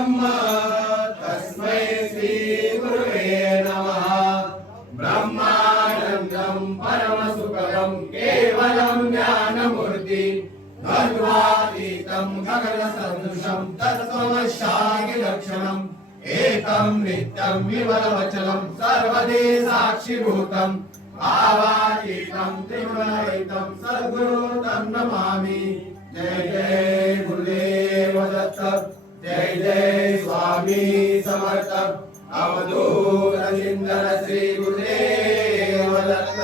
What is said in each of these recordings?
ब्रह्म तस्मै श्री गुरुवे नमः। ब्रह्मानन्दं परमसुखदं केवलं ज्ञानमूर्ति द्वन्द्वातीतं गगनसदृशं तत्त्वमस्याखिलक्षणम् एकं नित्यं विमलवचनं सर्वदे साक्षिभूतं भावातीतं त्रिगुणरहितं सद्गुरु तं नमामि। जय जय गुरुदेव दत्त, जय जय स्वामी समर्थ, अवधूत चिंतन श्री गुरुदेव दत्त।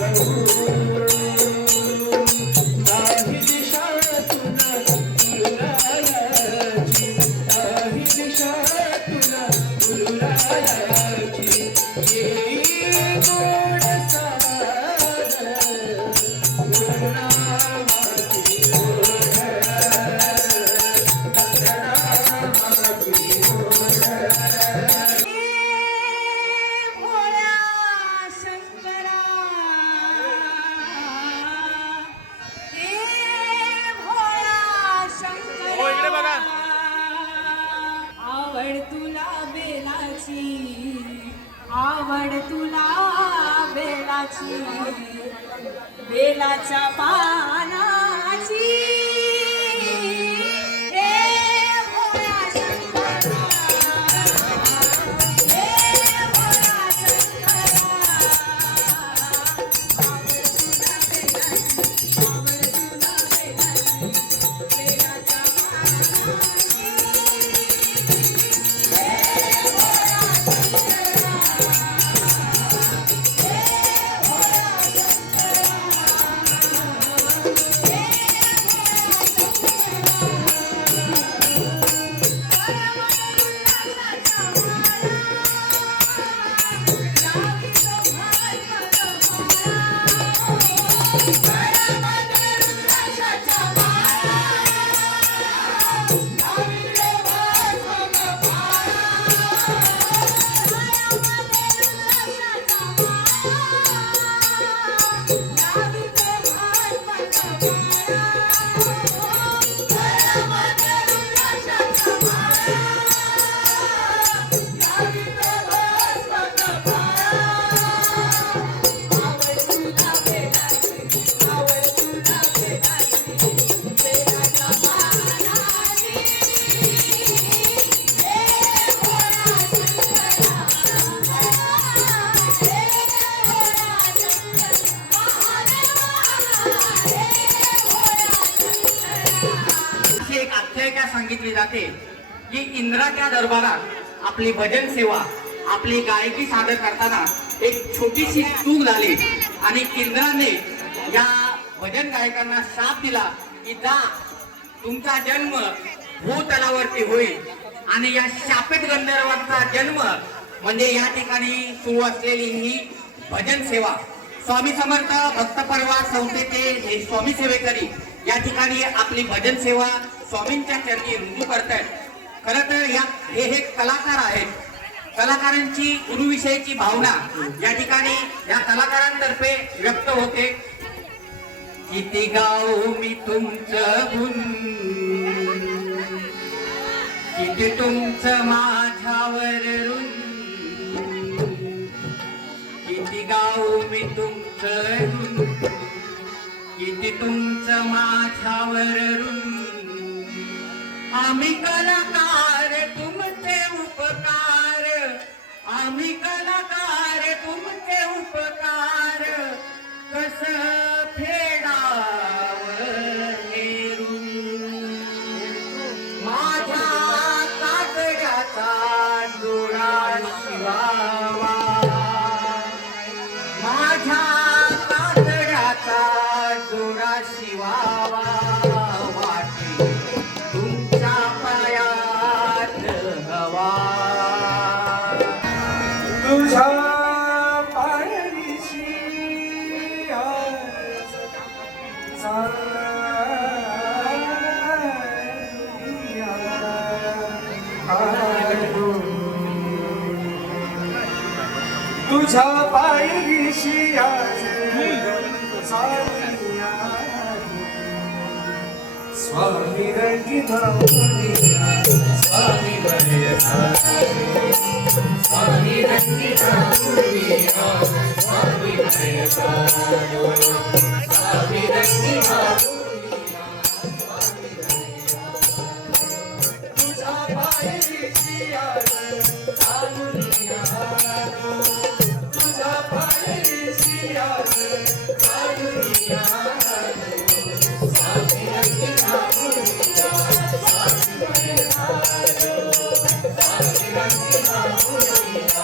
Thank you. फुलाची बेलाच्या पानाची हे भोळा शंकरा, हे भोळा शंकरा, आवड तुला बेलाची बेलाच्या पानाची हे भोळा शंकरा, एक आख्यायिका सांगितली जाते की इंद्राच्या दरबारात आपली भजन सेवा आपली गायकी सादर करताना एक छोटीशी चूक झाली आणि इंद्राने या भजन गायकांना शाप दिला की जा तुमचा जन्म भूतलावरती होईल आणि या शापित गंधर्वांचा जन्म म्हणजे या ठिकाणी सुरू असलेली ही भजन सेवा स्वामी समर्थ भक्त परिवार संस्थेचे हे स्वामी सेवेकरी या ठिकाणी आपली भजन सेवा स्वामींच्या चरणी रुजू करतायत। खरं तर हे कलाकार आहेत। कलाकारांची गुरुविषयीची भावना या ठिकाणी या कलाकारांतर्फे व्यक्त होते। किती गाऊ मी तुमचं गुण, किती तुमचं माझ्यावर ऋण, किती गाऊ मी तुमचं गुण, किती तुमचं माझ्यावर ऋण। आम्ही कलाकार तुमचे उपकार, आम्ही कलाकार तुमचे उपकार, कसं फेडावं हे ऋण। माझ्या कातड्याचा डोळा शिवावा, माझ्या कातड्याचा डोळा शिवावा, वाटी तुमच्या पायात हवा। तुझ्या पायरीची तुझ्या पायरीशी स्वामी रंगी भावनिया, स्वामी बने स्वामी रंगी भावनिया, स्वामी बने स्वामी रंगी भावनिया, तुझा पायरीशी चालुनिया, तुझा पायरीशी चालुनिया, स्वामी रंगी भावनिया, स्वामी बने स्वामी रंगी भावनिया,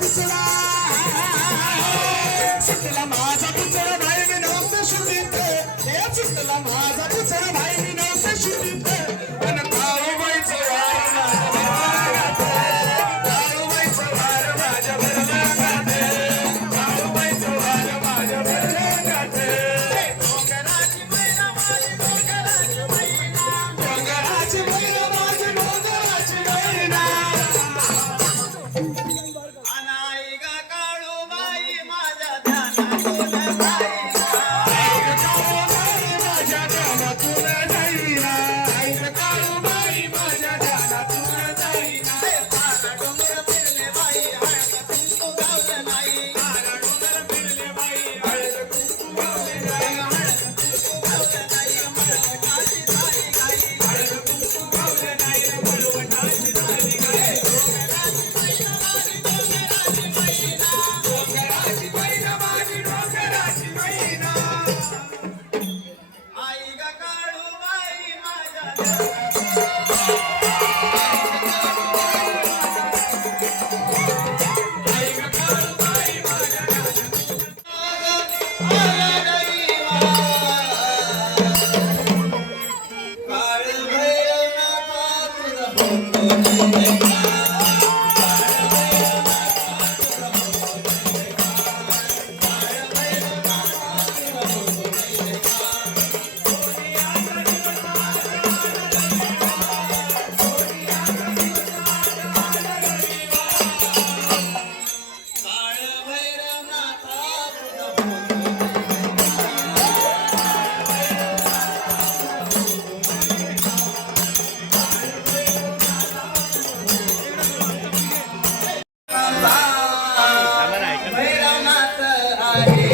पुतळा सुटला माझा पुतळा भाई मी नव्हतं शुद्धीत हे सुटला माझा पुतळा भाई मी नव्हतं शुद्धीत पण काळूबाईचं वार माझ्या भरल्या गाठ काळूबाईचं वार माझ्या भरल्या गाठ डोंगराची मैना माझी डोंगराची मैना डोंगराची मैना माझी डोंगराची मैना अनाई ग काळूबाई माझ्या ध्यानातून जाईना. माझ्या ध्यानातून जाईना ऐक काळूबाई माझ्या ध्यानातून जाईना पारा डोंगर फिरले बाई हळद कुंकू गावलं नाही. तारा डोंगर फिरले बाई हळद कुंकू गावले नाही हळद कुंकू गावलं नाही मळवटाची झाली गाई. हळद कुंकू गावले नाही मळवटाची झाली गाय डोंगराची मैना माझी डोंगराची मैना आई ग काळूबाई माझ्या ऐक काळूबाई माझ्या काळ भैरवनाथा तुझं काळ भैरवनाथा तुझं भैरवनाथ आहे.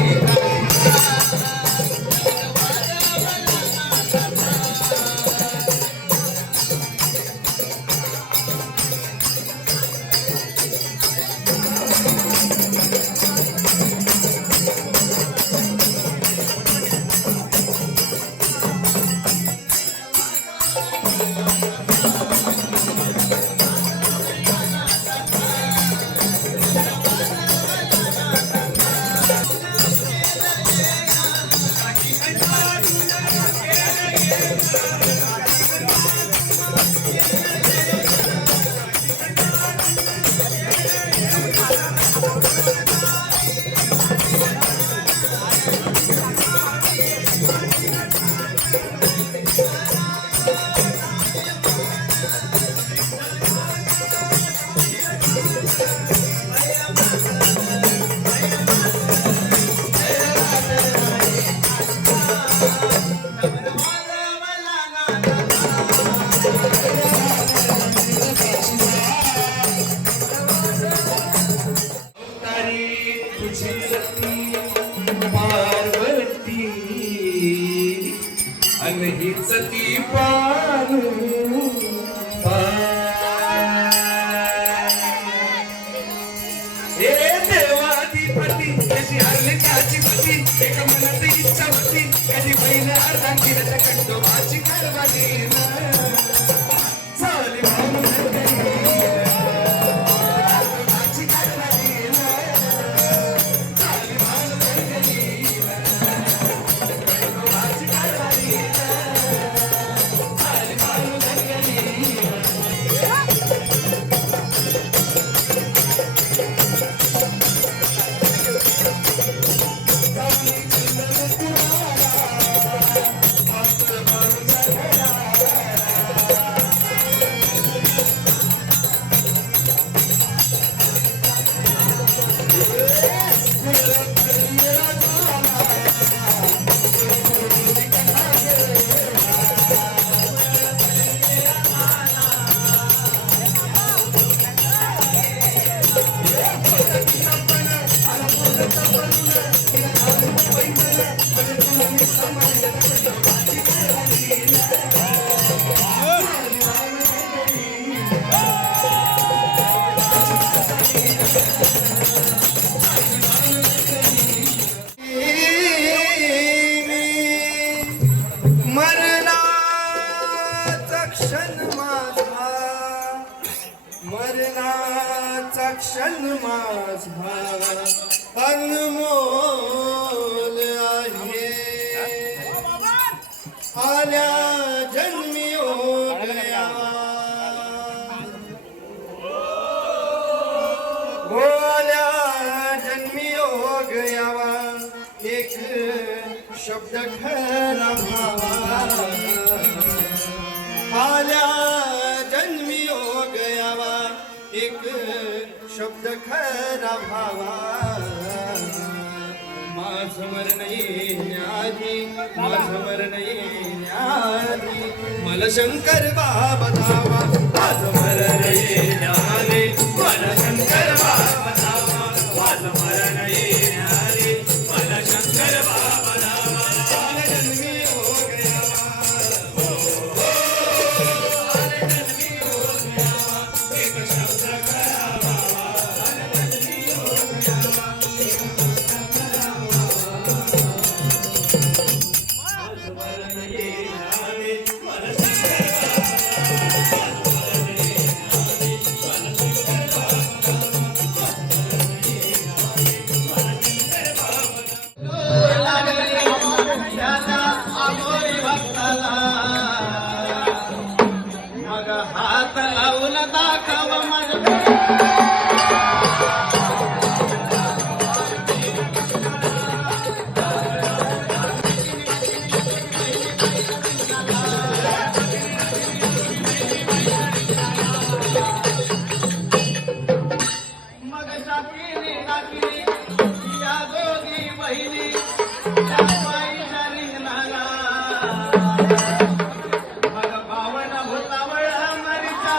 तारी तुझी सती पार्वती आणि हीच ती पारू हे देवाधिपती कशी हरली त्याची पती एक मनात इच्छा होती कधी बहीण अर्धांची रथ खंडोबाची करवाली झाली क्षण माझा अनमोल आहे आल्या जन्मी योग यावा आल्या जन्मी योग यावा एक शब्द खरा भावा आल्या जन्मी योग यावा एक शब्द खरा भावा माझ मरण येण्याआधी माझ मरण येण्याआधी मला शंकर बाबा धावा माझ मरण येण्याआधी मला शंकर बाबा धावा माझ मरण येण्याआधी मला शंकर बाबा धावा आला जन्मी योग यावा आला जन्मी योग यावा एक शब्द खरा भावा आला जन्मी योग यावा एक शब्द खरा मरण येण्याआधी मला शंकर त्याला आमोरी भक्ताला मग हात लावून दाखव माझ मग शाकिनी दाखिली या दोघी बहिणी त्या बाईच्या रिंगणाला मग पावन भूतावळ मरीचा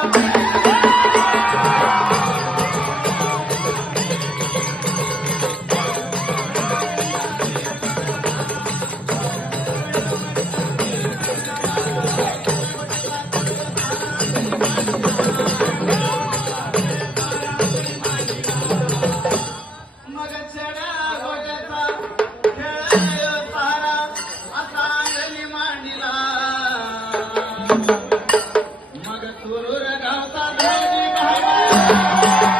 मग छड्या गोट्याचा खेळ तारा असा अंगणी मांडीला मग तुरूर गावचा धावजी भावा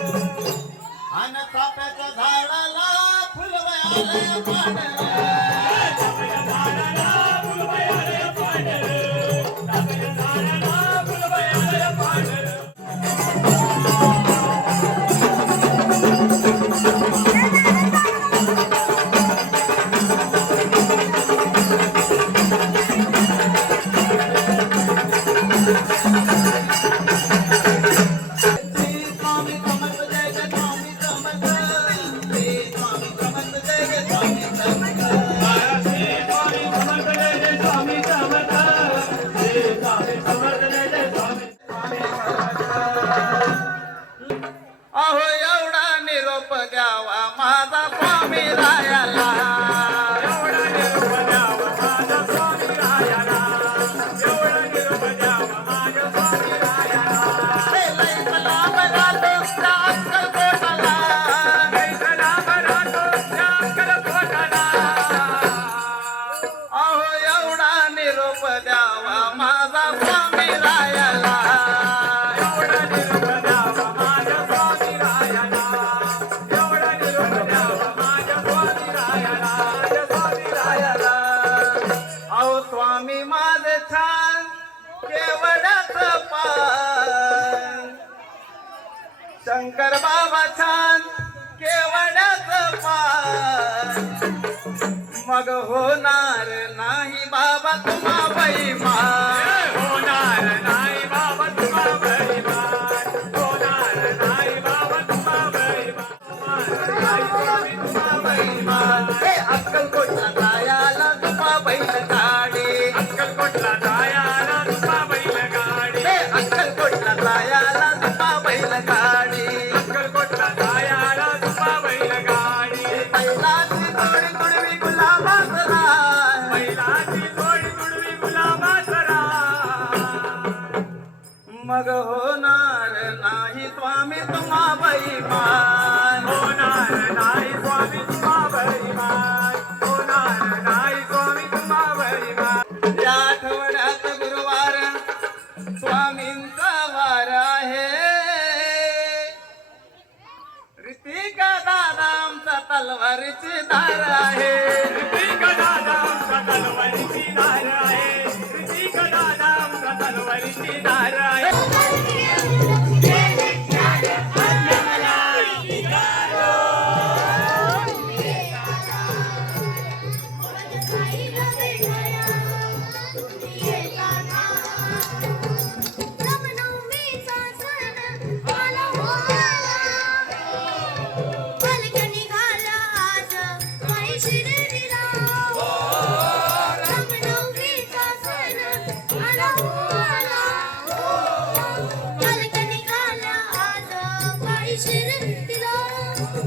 अन चाफ्याच्या झाडाला फुलवयालय स्वामी समर्थ जय जय स्वामी समर्थ श्री स्वामी समर्थ जय जय स्वामी समर्थ श्री स्वामी समर्थ जय जय स्वामी समर्थ श्री स्वामी समर्थ जय जय स्वामी समर्थ अहो एवढा निरोप द्यावा माझा स्वामी रायाला एवढा निरोप द्यावा माझा स्वामी रायाला एवढा निरोप द्यावा माझा स्वामी रायाला हे लई लांब राहतो त्या अक्कलकोटाला लई लांब राहतो त्या अक्कलकोटाला अहो एवढा निरोप द्यावा माझा स्वामी रायाला एवढा निरोप द्यावा माझ्या स्वामी रायाला एवढा निरोप द्यावा माझ्या स्वामी रायाला माझ्या स्वामी रायाला अहो स्वामी माझे छान केवढाचं पान शंकर बाबा छान केवढाचं पान मग होणार नाही बाबा तुम्हा बैमान होणार नाही बाबा तुम्हा बैमान होणार नाही बाबा तुम्हा बैमान हे अक्कलकोटला जायाला तुम्हा बैलगाडी अक्कलकोटला जायाला तुम्हा बैलगाडी हे अक्कलकोटला जायाला तुम्हा बैलगाडी अक्कलकोटला जायाला तुम्हा बैलगाडी बैलाची जोडी तुडवी गुलाबासरा बैलाची जोडी तुडवी गुलाबासरा मग होणार नाही स्वामी तुम्हा बैमान होणार नाही स्वामी तुम्हावरी माय होणार नाही स्वामी तुम्हावरी माय या आठवड्यात गुरुवार स्वामींचा वार आहे ऋतिका दादा आमचा तलवारीची धार आहे ऋतिका दादा आमचा तलवारीची धार आहे ऋतिका दादा आमचा तलवारीची धार आहे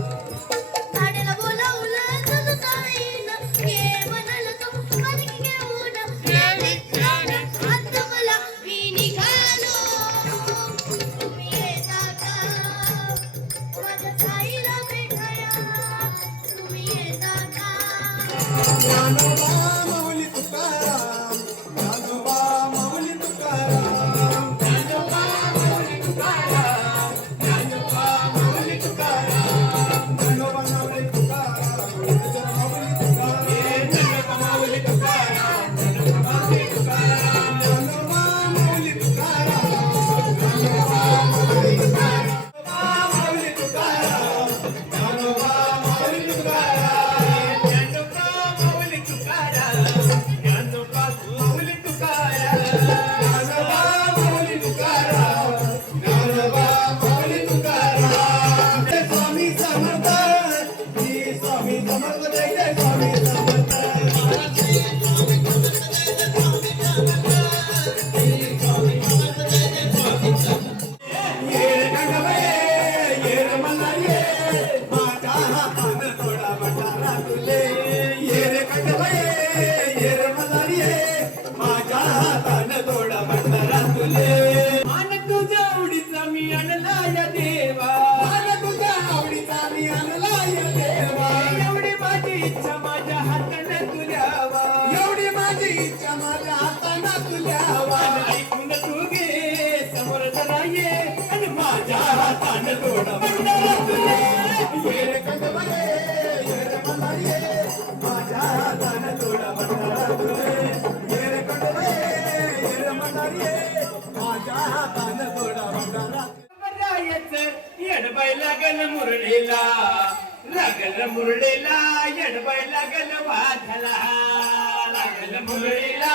झाडाला बोलावलं तुझं साईनं ये म्हणाल तो पालखी घेऊन आता मला मी निघालो तुम्ही येता का माझ्या साईला भेटाया तुम्ही येता का ज्ञानोबा माऊली तुकाराम ज्ञानोबा माऊली तुकाराम ज्ञानोबा माऊली तुकाराम ज्ञानोबा माऊली तुकाराम ज्ञानोबा माऊली तुकाराम ज्ञानोबा माऊली तुकाराम ज्ञानोबा माऊली तुकाराम ज्ञानोबा माऊली तुकाराम ज्ञानोबा माऊली तुकाराम ज्ञानोबा माऊली तुकाराम ज्ञानोबा माऊली तुकाराम ज्ञानोबा माऊली तुकाराम ज्ञानोबा माऊली तुकाराम ज्ञानोबा माऊली तुकाराम जय स्वामी समर्थ श्री स्वामी समर्थ जय जय स्वामी समर्थ ये रे गंगवे ये रे मल्हारी माझ्या हातानं थोडा भंडारा तुले ये रे गंगवे ये रे मल्हारी माझ्या हातानं थोडा भंडारा तुले मान तुझ्या आवडीचा मी आणला या देवा मान तुझ्या आवडीचा मी आणला या देवा एवढी माझी इच्छा माझ्या हातानं तुल्यावा एवढी माझी इच्छा माझ्या हातानं तुल्यावा ऐकून तू घे समोर जरा ये आणि माझ्या हातानं थोडा भंडारा तुले ये रे गंगवे ये रे मल्हारी माझ्या हातानं थोडा भंडारा तुले ये रे गंगवे ये रे मल्हारी माझ्या हातानं थोडा भंडारा येडबाई लागल मुरडीला लागल मुरडीला येडबाई लागल वाझला लागल मुरडीला